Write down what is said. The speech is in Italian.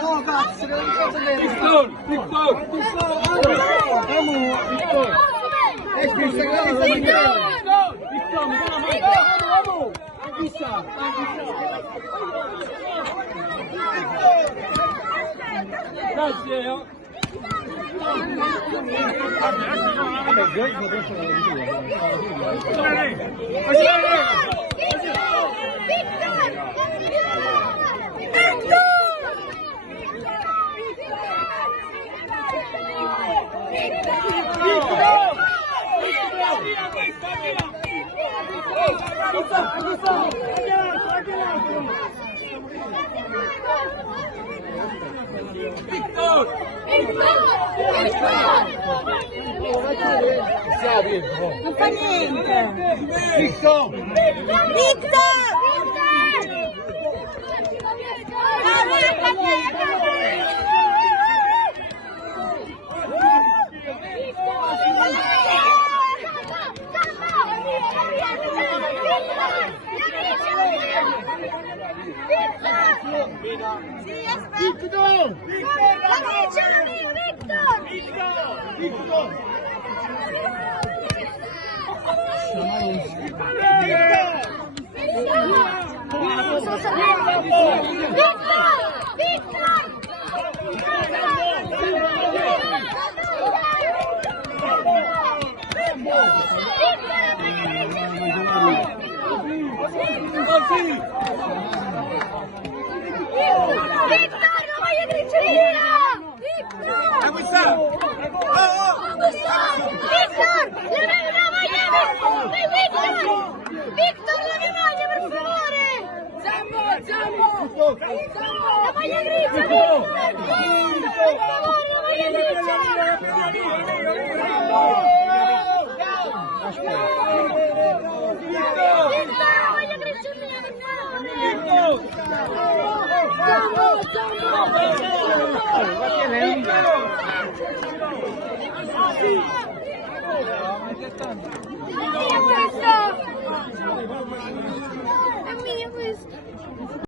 No, cazzo, che non so vedere. Grazie. Non fa niente! Victor! Victor, la mia maglia, per favore! Zambo! La maglia grigia, Victor! Per favore, la maglia grigia! Victor, la maglia grigia mia, per favore! Zambo!